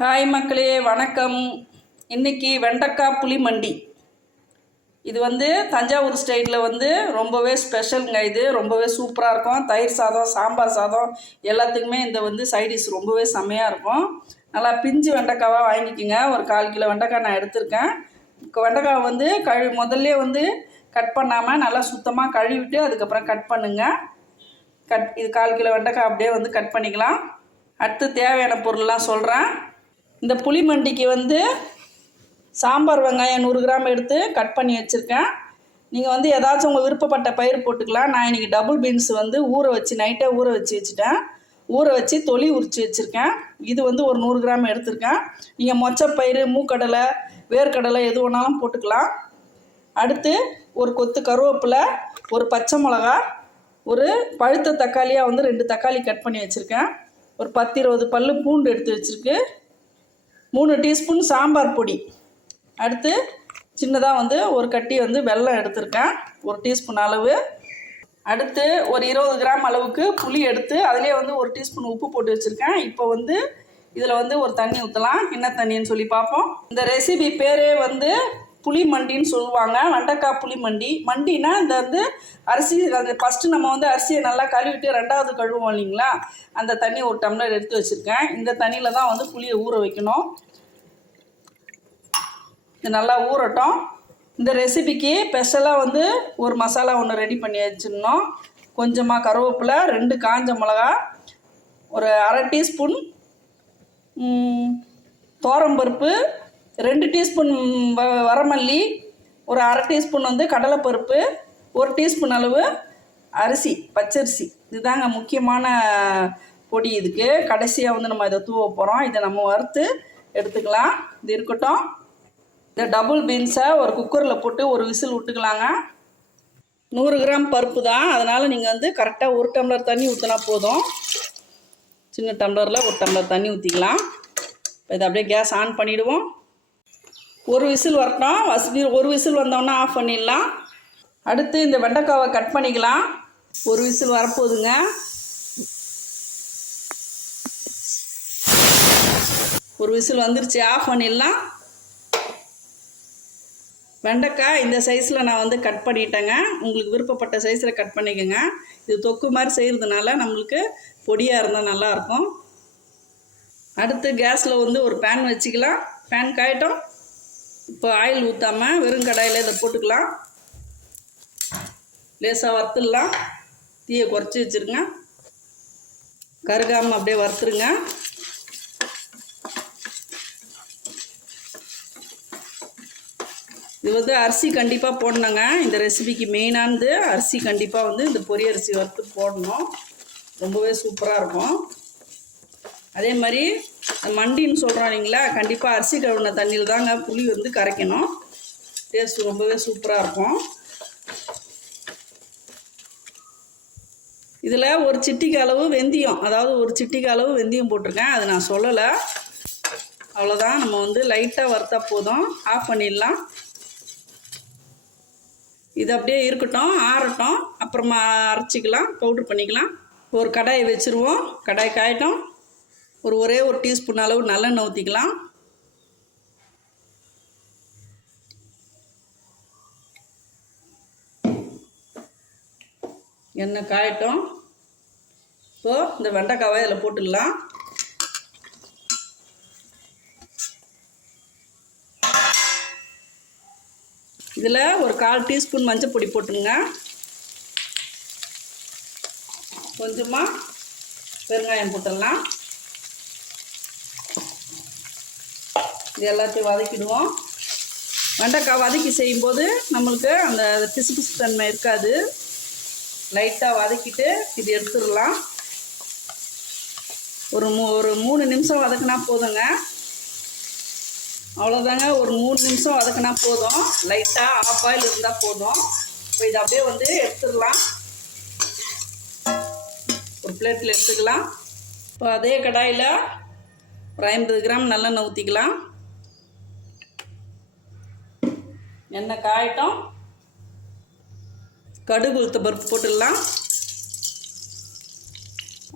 Hi மக்களே, வணக்கம். இன்றைக்கி வெண்டைக்காய் புளி மண்டி. இது தஞ்சாவூர் ஸ்டைலில் ரொம்பவே ஸ்பெஷலுங்க. இது ரொம்பவே சூப்பராக இருக்கும். தயிர் சாதம், சாம்பார் சாதம் எல்லாத்துக்குமே இந்த சைடிஷ் ரொம்பவே செம்மையாக இருக்கும். நல்லா பிஞ்சு வெண்டைக்காவாக வாங்கிக்கோங்க. ஒரு 1/4 கிலோ வெண்டைக்காய் நான் எடுத்திருக்கேன். வெண்டைக்காய் முதல்ல கட் பண்ணாமல் நல்லா சுத்தமாக கழுவிட்டு அதுக்கப்புறம் கட் பண்ணுங்கள். இது 1/4 கிலோ வெண்டைக்காய் அப்படியே கட் பண்ணிக்கலாம். அடுத்து தேவையான பொருள்லாம் சொல்கிறேன். இந்த புளி மண்டிக்கு சாம்பார் வெங்காயம் 100 கிராம் எடுத்து கட் பண்ணி வச்சுருக்கேன். நீங்கள் ஏதாச்சும் உங்கள் விருப்பப்பட்ட பயிர் போட்டுக்கலாம். நான் இன்றைக்கி டபுள் பீன்ஸ் ஊற வச்சு நைட்டே ஊற வச்சுட்டேன். ஊற வச்சு தொலி உரித்து வச்சுருக்கேன். இது ஒரு 100 கிராம் எடுத்திருக்கேன். நீங்கள் மொச்சப்பயிறு, மூக்கடலை, வேர்க்கடலை எது வேணாலும் போட்டுக்கலாம். அடுத்து ஒரு கொத்து கருவேப்பிலை, ஒரு பச்சை மிளகா, ஒரு பழுத்த தக்காளியாக 2 தக்காளி கட் பண்ணி வச்சுருக்கேன். ஒரு 10-20 பல் பூண்டு எடுத்து வச்சுருக்கு. 3 டீஸ்பூன் சாம்பார் பொடி. அடுத்து சின்னதாக ஒரு கட்டி வெல்லம் எடுத்திருக்கேன், 1 டீஸ்பூன் அளவு. அடுத்து ஒரு 20 கிராம் அளவுக்கு புளி எடுத்து அதிலே 1 டீஸ்பூன் உப்பு போட்டு வச்சுருக்கேன். இப்போ இதில் ஒரு தண்ணி ஊற்றலாம். என்ன தண்ணின்னு சொல்லி பார்ப்போம். இந்த ரெசிபி பேரே புளி மண்டின்னு சொல்லுவாங்க. வெண்டைக்காய் புளி மண்டி. மண்டினா இந்த அரிசி ஃபஸ்ட்டு நம்ம அரிசியை நல்லா கழுவிட்டு 2வது கழுவோம் இல்லைங்களா, அந்த தண்ணி 1 டம்ளர் எடுத்து வச்சுருக்கேன். இந்த தண்ணியில் தான் புளியை ஊற வைக்கணும். இது நல்லா ஊறட்டும். இந்த ரெசிபிக்கு ஸ்பெஷலாக ஒரு மசாலா ஒன்று ரெடி பண்ணி வச்சிடணும். கொஞ்சமாக கருவேப்பிலை, 2 காஞ்ச மிளகா, ஒரு 1/2 டீஸ்பூன் துவரம்பருப்பு, 2 டீஸ்பூன் வரமல்லி, ஒரு 1/2 டீஸ்பூன் கடலைப்பருப்பு, 1 டீஸ்பூன் அளவு அரிசி, பச்சரிசி. இதுதாங்க முக்கியமான பொடி. இதுக்கு கடைசியாக நம்ம இதை தூவ போகிறோம். இதை நம்ம வறுத்து எடுத்துக்கலாம். இது இருக்கட்டும். இந்த டபுள் பீன்ஸை ஒரு குக்கரில் போட்டு ஒரு விசில் விட்டுக்கலாங்க. 100 கிராம் பருப்பு தான், அதனால் நீங்கள் கரெக்டாக 1 டம்ளர் தண்ணி ஊற்றினா போதும். சின்ன டம்ளரில் 1 டம்ளர் தண்ணி ஊற்றிக்கலாம். இதை அப்படியே கேஸ் ஆன் பண்ணிவிடுவோம். ஒரு விசில் வரட்டும். ஒரு விசில் வந்தோன்னா ஆஃப் பண்ணிடலாம். அடுத்து இந்த வெண்டைக்காவை கட் பண்ணிக்கலாம். ஒரு விசில் வரப்போகுதுங்க. ஒரு விசில் வந்துருச்சு, ஆஃப் பண்ணிடலாம். வெண்டைக்காய் இந்த சைஸில் நான் கட் பண்ணிட்டேங்க. உங்களுக்கு விருப்பப்பட்ட சைஸில் கட் பண்ணிக்கோங்க. இது தொக்கு மாதிரி செய்கிறதுனால நம்மளுக்கு பொடியாக இருந்தால் நல்லாயிருக்கும். அடுத்து கேஸில் ஒரு பேன் வச்சுக்கலாம். பேன் காயட்டும். இப்போ ஆயில் ஊற்றாமல் வெறும் கடாயில் இதை போட்டுக்கலாம். லேசாக வறுத்துடலாம். தீயை குறைச்சி வச்சுருங்க. கருகாமல் அப்படியே வறுத்துருங்க. இது அரிசி கண்டிப்பாக போடணுங்க. இந்த ரெசிபிக்கு மெயினானது அரிசி. கண்டிப்பாக இந்த பொரி அரிசி வறுத்து போடணும். ரொம்பவே சூப்பராக இருக்கும். அதே மாதிரி மண்டின்னு சொல்கிறோம் இல்லைங்களா, கண்டிப்பாக அரிசி கழுவின தண்ணியில் தாங்க புளி கரைக்கணும். டேஸ்ட் ரொம்பவே சூப்பராக இருக்கும். இதில் ஒரு சிட்டிக்கு அளவு வெந்தயம், அதாவது ஒரு சிட்டிக்கு அளவு வெந்தயம் போட்டிருக்கேன். அது நான் சொல்லலை. அவ்வளோதான். நம்ம லைட்டாக வறுத்தா போதும். ஆஃப் பண்ணிடலாம். இது அப்படியே இருக்கட்டும், ஆறட்டும். அப்புறமா அரைச்சிக்கலாம், பவுட்ரு பண்ணிக்கலாம். ஒரு கடாயை வச்சுருவோம். கடாய் காயட்டும். ஒரே ஒரு டீஸ்பூன் அளவு நல்லெண்ணெய் ஊற்றிக்கலாம். எண்ணெய் காயட்டும். இப்போது இந்த வெண்டைக்காவை இதில் போட்டுடலாம். இதில் ஒரு 1/4 டீஸ்பூன் மஞ்சள் பொடி போட்டுங்க. கொஞ்சமாக பெருங்காயம் போட்டுடலாம். இது எல்லாத்தையும் வதக்கிடுவோம். வெண்டைக்காய் வதக்கி செய்யும்போது நம்மளுக்கு அந்த பிசு தன்மை இருக்காது. லைட்டாக வதக்கிட்டு இது எடுத்துடலாம். ஒரு 3 நிமிஷம் வதக்கினா போதுங்க. அவ்வளோதாங்க. ஒரு 3 நிமிஷம் வதக்கினா போதும். லைட்டாக ஆஃப் ஆயில் இருந்தால் போதும். இப்போ இதை அப்படியே எடுத்துடலாம். ஒரு பிளேட்டில் எடுத்துக்கலாம். இப்போ அதே கடாயில் ஒரு 50 கிராம் நல்லெண்ணெய் ஊற்றிக்கலாம். எண்ணெய் காயட்டும். கடுகு உளுத்த பருப்பு போட்டுடலாம்.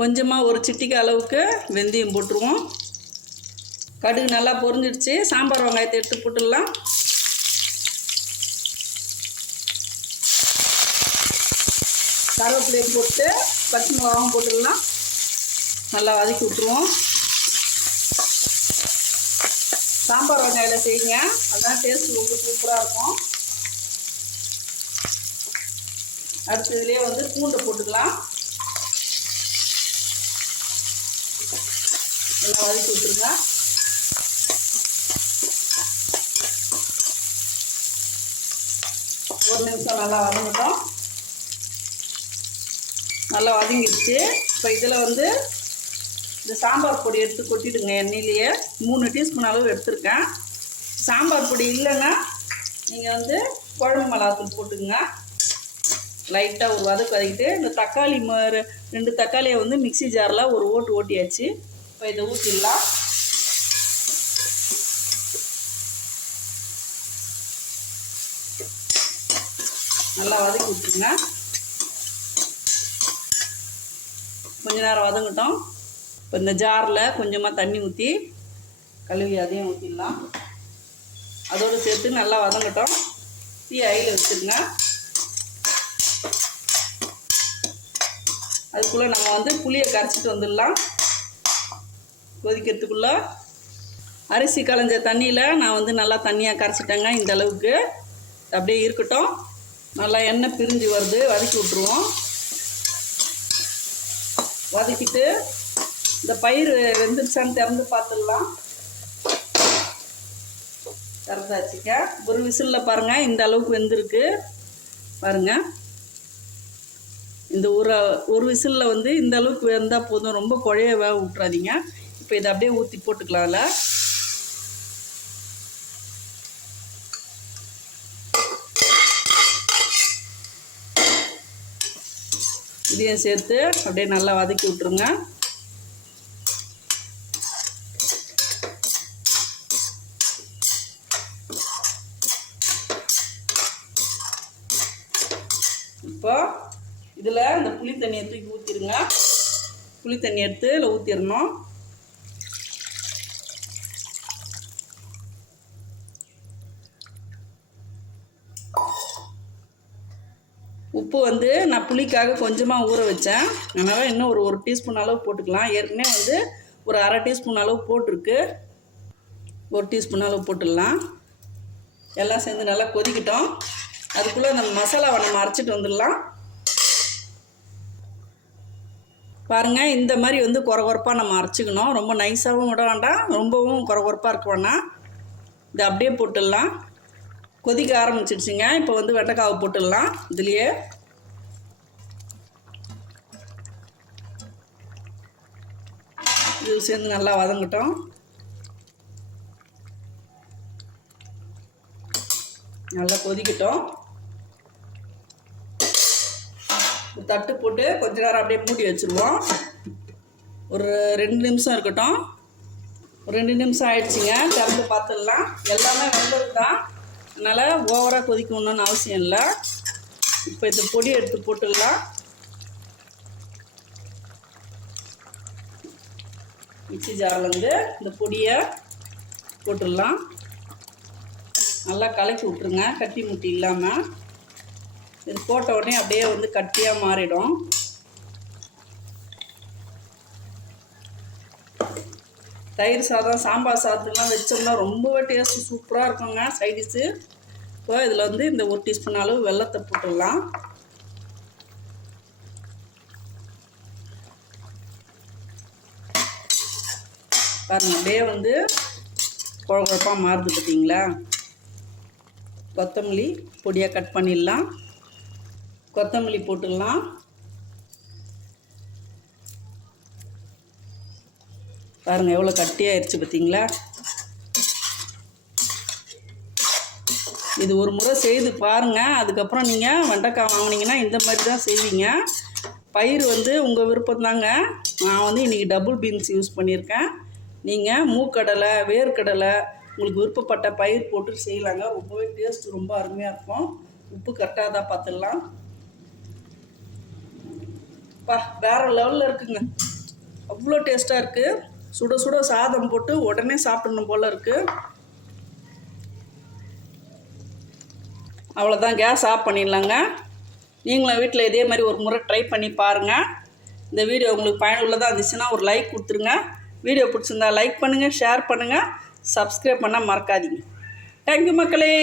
கொஞ்சமாக ஒரு சிட்டிக்கு அளவுக்கு வெந்தயம் போட்டுருவோம். கடுகு நல்லா பொரிஞ்சிடுச்சு. சாம்பார் வெங்காயத்தை எடுத்து போட்டுடலாம். கருவேப்பிலையை போட்டு பச்சை மிளகாவும் போட்டுடலாம். நல்லா வதக்கி விட்டுருவோம். சாம்பார் வெங்காயில் செய்யுங்க, அதுதான் டேஸ்ட் ரொம்ப சூப்பராக இருக்கும். அடுத்து இதுலேயே வந்து பூண்டை போட்டுக்கலாம். நல்லா வதக்கி விட்டுருங்க. ஒரு நிமிஷம் நல்லா வதங்கட்டும். நல்லா வதங்கிடுச்சு. இப்போ இதில் வந்து இந்த சாம்பார் பொடி எடுத்து கொட்டிடுங்க. எண்ணெயிலேயே 3 டீஸ்பூன் அளவு எடுத்துருக்கேன். சாம்பார் பொடி இல்லைன்னா நீங்கள் வந்து குழம்பு மிளகாத்தூள் போட்டுங்க. லைட்டாக ஒரு வதக்கிட்டு இந்த தக்காளி 2 தக்காளியை வந்து மிக்சி ஜாரில் ஒரு ஓட்டு ஓட்டியாச்சு. இப்போ இதை ஊற்றிடலாம். நல்லா வதக்கி விட்டுருங்க. கொஞ்ச நேரம் வதங்கட்டும். இப்போ இந்த ஜாரில் கொஞ்சமாக தண்ணி ஊற்றி கழுவி அதையும் ஊற்றிடலாம். அதோடு சேர்த்து நல்லா வதங்கட்டும். தீ ஐயில் வச்சுருங்க. அதுக்குள்ளே நம்ம வந்து புளியை கரைச்சிட்டு வந்துடலாம். கொதிக்கிறதுக்குள்ளே அரிசி களைஞ்ச தண்ணியில் நான் வந்து நல்லா தண்ணியாக கரைச்சிட்டேங்க. இந்த அளவுக்கு அப்படியே இருக்கட்டும். நல்லா எண்ணெய் பிரிஞ்சு வருது, வதக்கி விட்ருவோம். வதக்கிட்டு இந்த பயிர் வெந்துருச்சான்னு திறந்து பார்த்துடலாம். திறந்தாச்சுக்க. ஒரு விசிலில் பாருங்கள் இந்த அளவுக்கு வெந்திருக்கு பாருங்கள். இந்த ஒரு விசிலில் வந்து இந்த அளவுக்கு வெந்தால் போதும். ரொம்ப குழைய வேக விட்றாதீங்க. இப்போ இதை அப்படியே ஊற்றி போட்டுக்கலாம்ல. இதையும் சேர்த்து அப்படியே நல்லா வதக்கி விட்ருங்க. இப்போ இதில் இந்த புளி தண்ணியை தூக்கி ஊற்றிடுங்க. புளி தண்ணி எடுத்து இதில் ஊற்றிடணும். உப்பு வந்து நான் புளிக்காக கொஞ்சமாக ஊற வச்சேன். அதனால் இன்னும் ஒரு டீஸ்பூன் அளவு போட்டுக்கலாம். ஏற்கனவே வந்து ஒரு அரை டீஸ்பூன் அளவு போட்டிருக்கு. 1 டீஸ்பூன் அளவு போட்டுடலாம். எல்லாம் சேர்ந்து நல்லா கொதிக்கிட்டோம். அதுக்குள்ளே நம்ம மசாலாவை நம்ம அரைச்சிட்டு வந்துடலாம். பாருங்கள் இந்த மாதிரி வந்து குறப்பாக நம்ம அரைச்சிக்கணும். ரொம்ப நைஸாகவும் விட வேண்டாம், ரொம்பவும் குறப்பாக இருக்க வேண்டாம். இதை அப்படியே போட்டுடலாம். கொதிக்க ஆரம்பிச்சிடுச்சுங்க. இப்போ வந்து வெண்டைக்காவை போட்டுடலாம். இதுலேயே இது சேர்ந்து நல்லா வதங்கட்டும். நல்லா கொதிக்கட்டும். தட்டு போட்டு கொஞ்ச நேரம் அப்படியே மூடி வச்சுருவோம். ஒரு 2 நிமிஷம் இருக்கட்டும். ஒரு 2 நிமிஷம் ஆயிடுச்சுங்க. திறந்து பார்த்துடலாம். எல்லாமே வெந்தது தான், அதனால் ஓவராக கொதிக்கணும்னு அவசியம் இல்லை. இப்போ இந்த பொடி எடுத்து போட்டுடலாம். மிக்சி ஜார்லேருந்து இந்த பொடியை போட்டுடலாம். நல்லா கலக்கி விட்ருங்க, கட்டி முட்டி இல்லாமல். இது போட்ட உடனே அப்படியே வந்து கட்டியாக மாறிடும். தயிர் சாதம், சாம்பார் சாதத்துலாம் வச்சோம்னா ரொம்பவே டேஸ்ட்டு சூப்பராக இருக்குங்க சைடிஷ்ஷு. இப்போ இதில் வந்து இந்த 1 டீஸ்பூன் அளவு வெல்லத்தை போட்டுடலாம். பாருங்கள் அப்படியே வந்து குழப்பாக மாறுது பார்த்தீங்களா. கொத்தமல்லி பொடியாக கட் பண்ணிடலாம். கொத்தமல்லி போட்டுடலாம். பாருங்கள் எவ்வளோ கட்டியாகிடுச்சு பார்த்தீங்களா. இது ஒரு முறை செய்து பாருங்கள். அதுக்கப்புறம் நீங்கள் வெண்டைக்காய் வாங்கினீங்கன்னா இந்த மாதிரி தான் செய்வீங்க. பயிர் வந்து உங்கள் விருப்பம்தாங்க. நான் வந்து இன்றைக்கி டபுள் பீன்ஸ் யூஸ் பண்ணியிருக்கேன். நீங்கள் மூக்கடலை, வேர்க்கடலை, உங்களுக்கு விருப்பப்பட்ட பயிர் போட்டு செய்யலாங்க. ரொம்பவே டேஸ்ட்டு ரொம்ப அருமையாக இருக்கும். உப்பு கரெக்டாக தான் பார்த்துடலாம். வேறு லெவலில் இருக்குங்க. அவ்வளோ டேஸ்ட்டாக இருக்குது, சுட சுட சாதம் போட்டு உடனே சாப்பிடணும் போல் இருக்குது. அவ்வளோதான், கேஸ் ஆஃப் பண்ணிடலாங்க. நீங்களும் வீட்டில் இதே மாதிரி ஒரு முறை ட்ரை பண்ணி பாருங்கள். இந்த வீடியோ உங்களுக்கு பயனுள்ளதாக இருந்துச்சுன்னா ஒரு லைக் கொடுத்துருங்க. வீடியோ பிடிச்சிருந்தா லைக் பண்ணுங்கள், ஷேர் பண்ணுங்கள், சப்ஸ்கிரைப் பண்ண மறக்காதீங்க. தேங்க்யூ மக்களே.